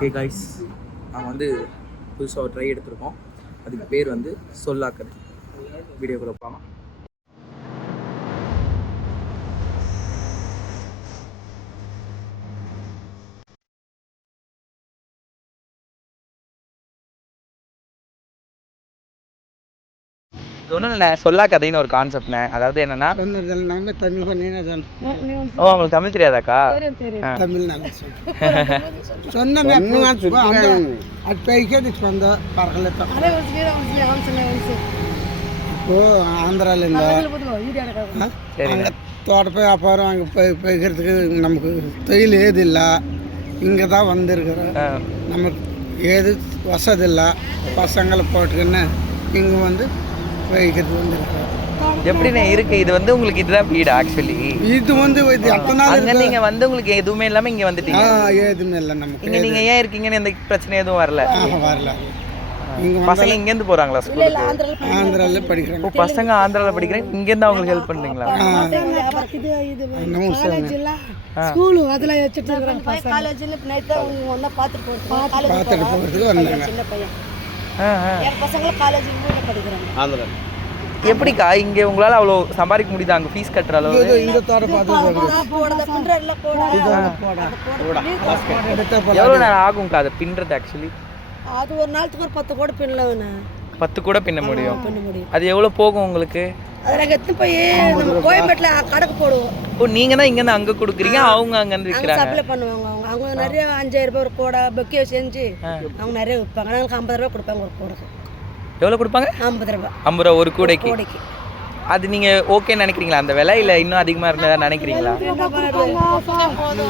Hey guys, நாங்கள் வந்து புதுசாக ஒரு ட்ரை எடுத்திருக்கோம். அதுக்கு பேர் வந்து சொல்லாக்கது. வீடியோக்குள்ள போகலாம். இது ஒன்றும் இல்லை, சொல்லாக்கதைன்னு ஒரு கான்செப்ட்ண்ணே. அதாவது என்னன்னா, ஓ உங்களுக்கு தமிழ் தெரியாதாக்கா? தமிழ் ஆந்திரால தோட்ட போய் அப்புறம் அங்கே போய்க்கிறதுக்கு நமக்கு தொழில் ஏது இல்லை. இங்கே தான் வந்திருக்கிறோம். நமக்கு ஏது வசதி இல்லை. பசங்களை போட்டுக்கின்னு இங்கே வந்து போய்க்கிறது வந்துருக்கிறோம். எப்படிண்ணே இருக்கு இது? வந்து உங்களுக்கு இதுதான் வீடு ஆக்சுவலி? இது வந்து அங்கே நீங்க வந்து உங்களுக்கு எதுவுமே இல்லாமல் இங்கே வந்துட்டீங்க? எதுவுமே இல்லை நமக்கு. இங்கே நீங்கள் ஏன் இருக்கீங்கன்னு எந்த பிரச்சனை எதுவும் வரல? வரல. பசங்க இங்கேருந்து போகிறாங்களா ஸ்கூலுக்கு? ஆந்திரால படிக்கிறாங்க. பசங்க ஆந்திராவில் படிக்கிறேன். இங்கேருந்து அவங்களுக்கு ஹெல்ப் பண்ணுறீங்களா? ஸ்கூலு அதில் வச்சுட்டு இருக்கிறாங்க. காலேஜில் பார்த்துட்டு போகிறதுக்கு வந்தாங்க. சின்ன பையன் என் பசங்களும் காலேஜ் படிக்கிறாங்க ஆந்திரா. எப்படிக்கா இங்கே உங்களால் அவ்வளோ சம்பாதிக்க முடியுது? அங்கே ஃபீஸ் கட்டுற அளவு? இந்த தோட்ட எவ்வளோ நேரம் ஆகும்க்கா அதை பின்னுறது? ஆக்சுவலி அது ஒரு நாளுக்கு ஒரு 10 கூட பின்னலவனே. 10 கூட பின்ன முடியும். அது எவ்வளோ போகும் உங்களுக்கு? அது நாங்கள் எடுத்து போய் நம்ம கோயம்பேட்டில் கடைக்கு போடுவோம். ஓ நீங்கள் தான் இங்கேருந்து அங்கே கொடுக்குறீங்க, அவங்க அங்கேருந்து விற்கிறாங்க. சப்ளை பண்ணுவாங்க. அவங்க நிறைய 5000 ரூபாய் ஒரு கூடை பொக்கே செஞ்சு அவங்க நிறைய விற்பாங்க. நாங்களுக்கு 50 ரூபா கொடுப்பாங்க ஒரு கூடைக்கு. எவ்வளோ கொடுப்பாங்க? 50 ரூபா. 50 ரூபா ஒரு கூடைக்கு. அது நீங்கள் ஓகேன்னு நினைக்கிறீங்களா அந்த விலை, இல்லை இன்னும் அதிகமாக இருந்ததா நினைக்கிறீங்களா?